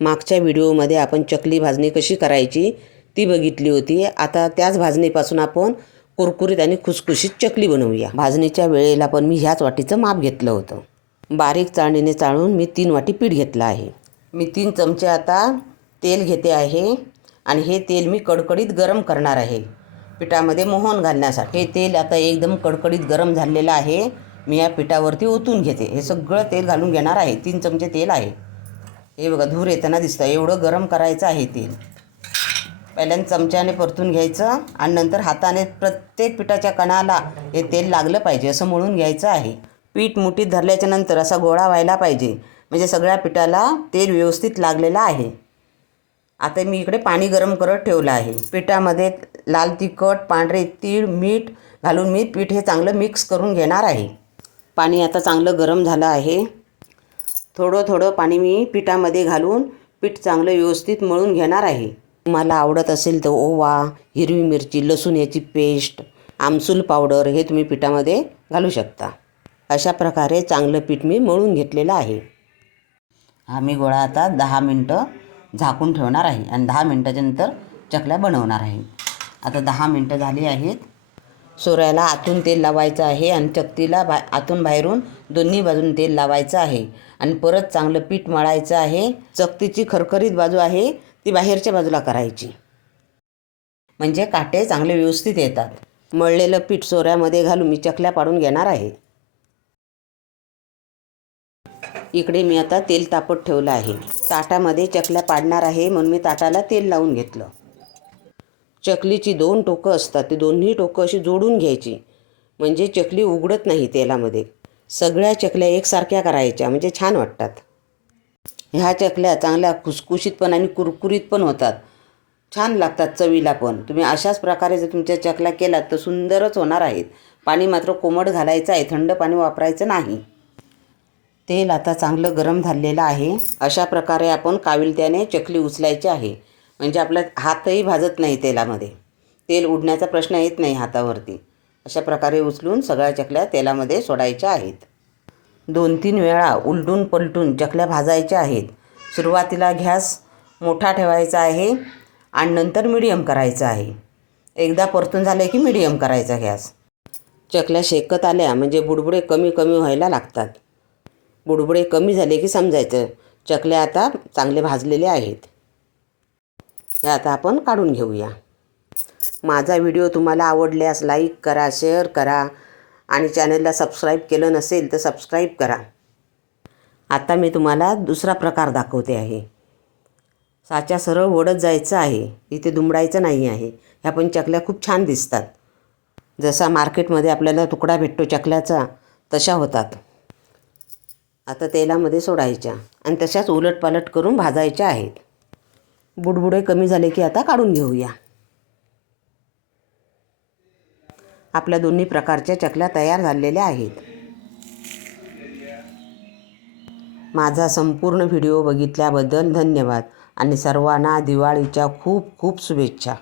मागच्या व्हिडिओमध्ये आपण चकली भाजणी कशी करायची ती बघितली होती. आता त्याच भाजणीपासून आपण कुरकुरीत आणि खुसखुशीत चकली बनवूया. भाजणीच्या वेळेला पण मी ह्याच वाटीचं माप घेतलं होतं. बारीक चाळणीने चाळून मी तीन वाटी पीठ घेतलं आहे. मी तीन चमचे आता तेल घेते आहे आणि हे तेल मी कडकडीत गरम करणार आहे. पिठामध्ये मोहन घालण्यासाठी हे तेल आता एकदम कडकडीत गरम झालेलं आहे. मी या पिठावरती ओतून घेते. हे सगळं तेल घालून घेणार आहे. तीन चमचे तेल आहे. हे बघा धूर येताना दिसतं. एवढं गरम करायचं आहे तेल पहिल्यांदा चमच्याने परतून घ्यायचं आणि नंतर हाताने प्रत्येक पिठाच्या कणाला हे तेल लागलं पाहिजे असं मळून घ्यायचं आहे. पीठ मुठीत धरल्याच्या नंतर असा गोळा व्हायला पाहिजे. म्हणजे सगळ्या पिठाला तेल व्यवस्थित लागलेलं आहे. आता मी इकडे पाणी गरम करत ठेवलं आहे. पिठामध्ये लाल तिखट पांढरे तीळ मीठ घालून मी पीठ हे चांगलं मिक्स करून घेणार आहे. पाणी आता चांगलं गरम झालं आहे. थोडं थोडं पाणी मी पिठामध्ये घालून पीठ चांगलं व्यवस्थित मळून घेणार आहे. तुम्हाला आवडत असेल तर ओवा हिरवी मिरची लसूण याची पेस्ट आमसूल पावडर हे तुम्ही पिठामध्ये घालू शकता. अशा प्रकारे चांगलं पीठ मी मळून घेतलेलं आहे. हा मी गोळा आता दहा मिनटं झाकून ठेवणार आहे आणि दहा मिनटाच्या नंतर चकल्या बनवणार आहे. आता दहा मिनटं झाली आहेत. सोऱ्याला आतून तेल लावायचं आहे आणि चकतीला बा आतून बाहेरून दोन्ही बाजून तेल लावायचं आहे. आणि परत चांगलं पीठ मळायचं आहे. चकतीची खरखरीत बाजू आहे ती बाहेरच्या बाजूला करायची. म्हणजे काटे चांगले व्यवस्थित येतात. मळलेलं पीठ सोऱ्यामध्ये घालून मी चकल्या पाडून घेणार आहे. इकडे मी आता तेल तापत ठेवलं आहे. ताटामध्ये चकल्या पाडणार आहे म्हणून मी ताटाला तेल लावून घेतलं. चकलीची दोन टोकं असतात ती दोन्ही टोकं अशी जोडून घ्यायची. म्हणजे चकली उघडत नाही तेलामध्ये. सगळ्या चकल्या एकसारख्या करायच्या म्हणजे छान वाटतात. ह्या चकल्या चांगल्या खुसखुशीत पण आणि कुरकुरीत पण होतात. छान लागतात चवीला पण. तुम्ही अशाच प्रकारे जर तुमच्या चकल्या केलात तर सुंदरच होणार आहेत. पाणी मात्र कोमट घालायचं आहे थंड पाणी वापरायचं नाही. तेल आता चांगलं गरम झालेलं आहे. अशा प्रकारे आपण काविलत्याने चकली उचलायची आहे. म्हणजे आपला हातही भाजत नाही तेलामध्ये. तेल उडण्याचा प्रश्न येत नाही हातावरती. अशा प्रकारे उचलून सगळ्या चकल्या तेलामध्ये सोडायच्या आहेत. दोन तीन वेळा उलटून पलटून चकल्या भाजायच्या आहेत. सुरुवातीला घॅस मोठा ठेवायचा आहे आणि नंतर मिडियम करायचा आहे. एकदा परतून झाले की मिडियम करायचा गॅस. चकल्या शेकत आल्या म्हणजे बुडबुडे कमी कमी व्हायला लागतात. बुडबुडे कमी झाले की समजायचं. चकल्या आता चांगले भाजलेले आहेत. हे आता आपण काढून घेऊया. माझा व्हिडिओ तुम्हाला आवडल्यास लाईक करा शेअर करा आणि चॅनलला सबस्क्राईब केलं नसेल तर सबस्क्राईब करा. आता मी तुम्हाला दुसरा प्रकार दाखवते आहे. साच्या सरळ ओढत जायचं आहे. इथे दुमडायचं नाही आहे. ह्या पण चकल्या खूप छान दिसतात. जसा मार्केटमध्ये आपल्याला तुकडा भेटतो चकल्याचा तशा होतात. आता तेलामध्ये सोडायच्या आणि तशाच उलटपालट करून भाजायच्या आहेत. बुडबुडे कमी झाले की आता काढून घेऊया. आपल्या दोन्ही प्रकारच्या चकल्या तयार झालेल्या आहेत. माझा संपूर्ण व्हिडिओ बघितल्याबद्दल धन्यवाद आणि सर्वांना दिवाळीच्या खूप खूप शुभेच्छा.